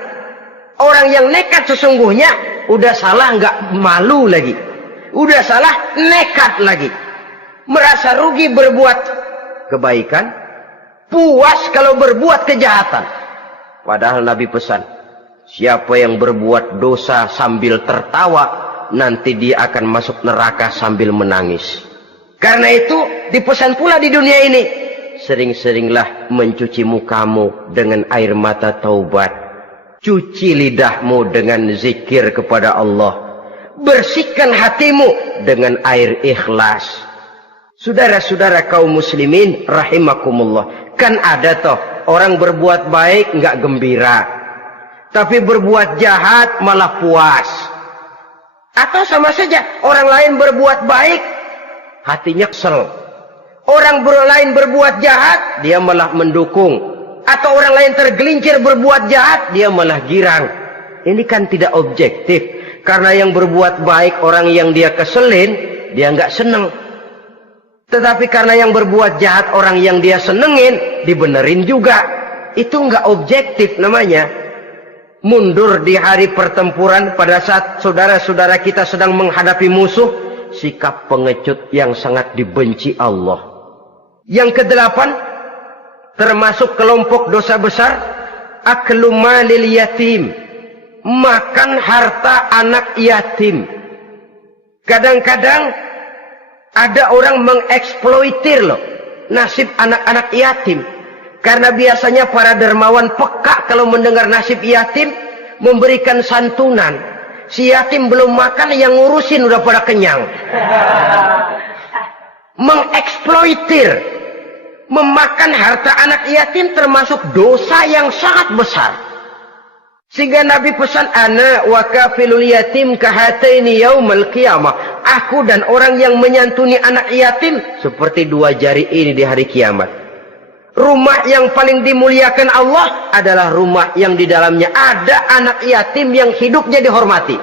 Orang yang nekat sesungguhnya udah salah nggak malu lagi. Udah salah nekat lagi. Merasa rugi berbuat kebaikan, puas kalau berbuat kejahatan. Padahal Nabi pesan, siapa yang berbuat dosa sambil tertawa, nanti dia akan masuk neraka sambil menangis. Karena itu dipesan pula di dunia ini, sering-seringlah mencuci mukamu dengan air mata taubat. Cuci lidahmu dengan zikir kepada Allah. Bersihkan hatimu dengan air ikhlas. Saudara-saudara kaum muslimin rahimakumullah. Kan ada toh orang berbuat baik nggak gembira, tapi berbuat jahat malah puas. Atau sama saja orang lain berbuat baik, hatinya kesel. Orang lain berbuat jahat, dia malah mendukung. Atau orang lain tergelincir berbuat jahat, dia malah girang. Ini kan tidak objektif. Karena yang berbuat baik, orang yang dia keselin, dia nggak seneng. Tetapi karena yang berbuat jahat, orang yang dia senengin, dibenerin juga. Itu nggak objektif namanya. Mundur di hari pertempuran pada saat saudara-saudara kita sedang menghadapi musuh, sikap pengecut yang sangat dibenci Allah. Yang kedelapan, termasuk kelompok dosa besar, aklu malil yatim, makan harta anak yatim. Kadang-kadang ada orang mengeksploitir loh nasib anak-anak yatim. Karena biasanya para dermawan peka kalau mendengar nasib yatim, memberikan santunan. Si yatim belum makan, yang ngurusin udah pada kenyang. Mengeksploitir, memakan harta anak yatim termasuk dosa yang sangat besar. Sehingga Nabi pesan, ana wa kafilul yatim kahataini yaumal qiyamah. Aku dan orang yang menyantuni anak yatim seperti dua jari ini di hari kiamat. Rumah yang paling dimuliakan Allah adalah rumah yang di dalamnya ada anak yatim yang hidupnya dihormati,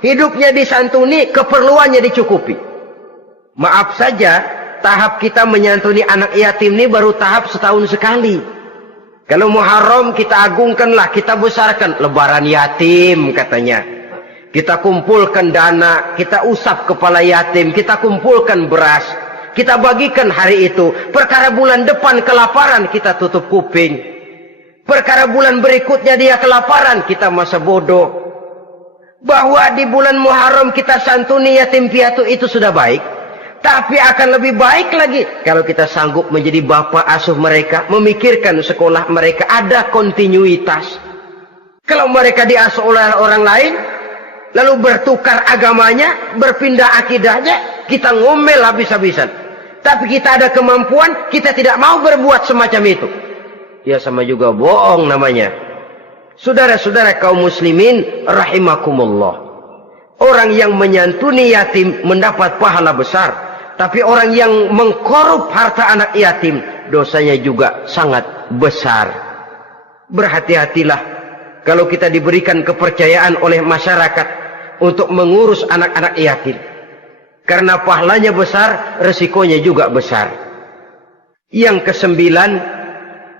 hidupnya disantuni, keperluannya dicukupi. Maaf saja, tahap kita menyantuni anak yatim ini baru tahap setahun sekali. Kalau Muharram kita agungkanlah, kita besarkan. Lebaran yatim katanya. Kita kumpulkan dana, kita usap kepala yatim, kita kumpulkan beras, kita bagikan hari itu. Perkara bulan depan kelaparan, kita tutup kuping. Perkara bulan berikutnya dia kelaparan, kita masa bodoh. Bahwa di bulan Muharram kita santuni yatim piatu itu sudah baik. Tapi akan lebih baik lagi kalau kita sanggup menjadi bapak asuh mereka, memikirkan sekolah mereka, ada kontinuitas. Kalau mereka diasuh oleh orang lain, lalu bertukar agamanya, berpindah akidahnya, kita ngomel habis-habisan. Tapi kita ada kemampuan, kita tidak mau berbuat semacam itu. Ya sama juga bohong namanya. Saudara-saudara kaum muslimin rahimakumullah. Orang yang menyantuni yatim mendapat pahala besar. Tapi orang yang mengkorup harta anak yatim, dosanya juga sangat besar. Berhati-hatilah kalau kita diberikan kepercayaan oleh masyarakat untuk mengurus anak-anak yatim. Karena pahalanya besar, resikonya juga besar. Yang kesembilan,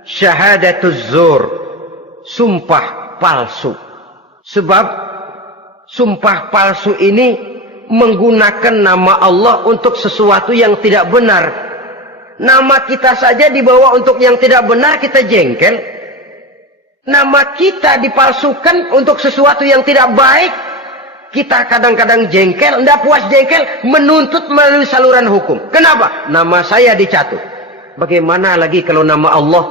syahadatuz zur, sumpah palsu. Sebab sumpah palsu ini menggunakan nama Allah untuk sesuatu yang tidak benar. Nama kita saja dibawa untuk yang tidak benar, kita jengkel. Nama kita dipalsukan untuk sesuatu yang tidak baik, kita kadang-kadang jengkel, tidak puas jengkel, menuntut melalui saluran hukum. Kenapa? Nama saya dicatut. Bagaimana lagi kalau nama Allah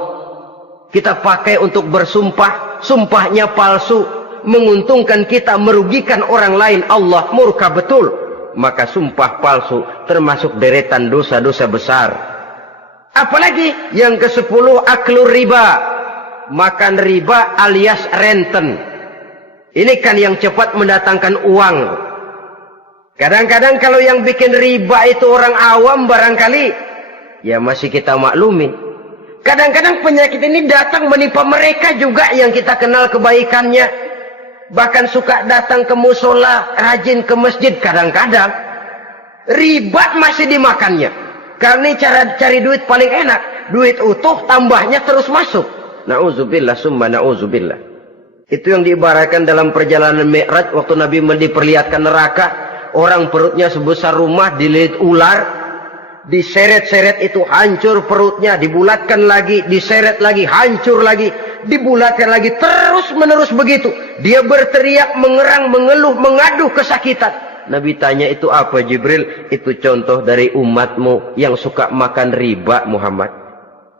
kita pakai untuk bersumpah, sumpahnya palsu, menguntungkan kita, merugikan orang lain, Allah murka betul. Maka sumpah palsu termasuk deretan dosa-dosa besar. Apalagi yang ke-10, aklur riba, makan riba alias renten. Ini kan yang cepat mendatangkan uang. Kadang-kadang kalau yang bikin riba itu orang awam barangkali, ya masih kita maklumi. Kadang-kadang penyakit ini datang menimpa mereka juga yang kita kenal kebaikannya. Bahkan suka datang ke musola, rajin ke masjid kadang-kadang. Riba masih dimakannya. Karena cara cari duit paling enak. Duit utuh tambahnya terus masuk. Na'udzubillah summa na'udzubillah. Itu yang diibaratkan dalam perjalanan Mi'raj waktu Nabi diperlihatkan neraka. Orang perutnya sebesar rumah dililit ular. Diseret-seret itu hancur perutnya. Dibulatkan lagi, diseret lagi, hancur lagi. Dibulatkan lagi, terus menerus begitu. Dia berteriak, mengerang, mengeluh, mengaduh kesakitan. Nabi tanya, itu apa Jibril? Itu contoh dari umatmu yang suka makan riba Muhammad.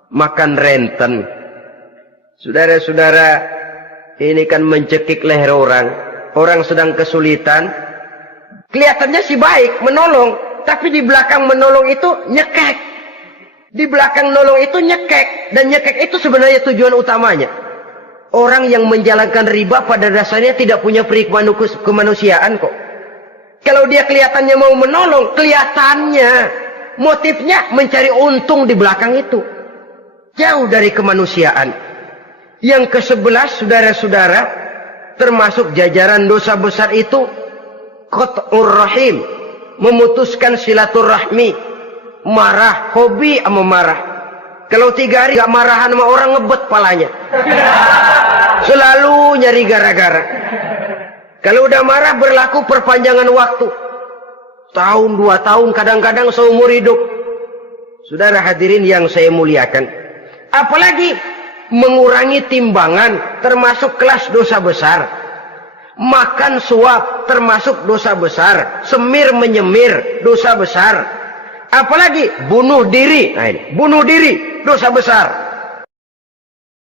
Makan renten. Saudara-saudara, ini kan mencekik leher orang. Orang sedang kesulitan. Kelihatannya sih baik, menolong. Tapi di belakang menolong itu nyekek. Di belakang nolong itu nyekek. Dan nyekek itu sebenarnya tujuan utamanya. Orang yang menjalankan riba pada dasarnya tidak punya perikman kemanusiaan kok. Kalau dia kelihatannya mau menolong, kelihatannya motifnya mencari untung di belakang itu. Jauh dari kemanusiaan. Yang ke-11, saudara-saudara, termasuk jajaran dosa besar itu qat'ur rahim, memutuskan silaturahmi. Marah, hobi sama marah. Kalau 3 hari gak marahan sama orang, ngebet palanya. Selalu nyari gara-gara. Kalau udah marah berlaku perpanjangan waktu. Tahun, 2 tahun, kadang-kadang seumur hidup. Saudara hadirin yang saya muliakan. Apalagi mengurangi timbangan termasuk kelas dosa besar. Makan suap termasuk dosa besar. Semir menyemir dosa besar. Apalagi bunuh diri. Nah ini, bunuh diri dosa besar.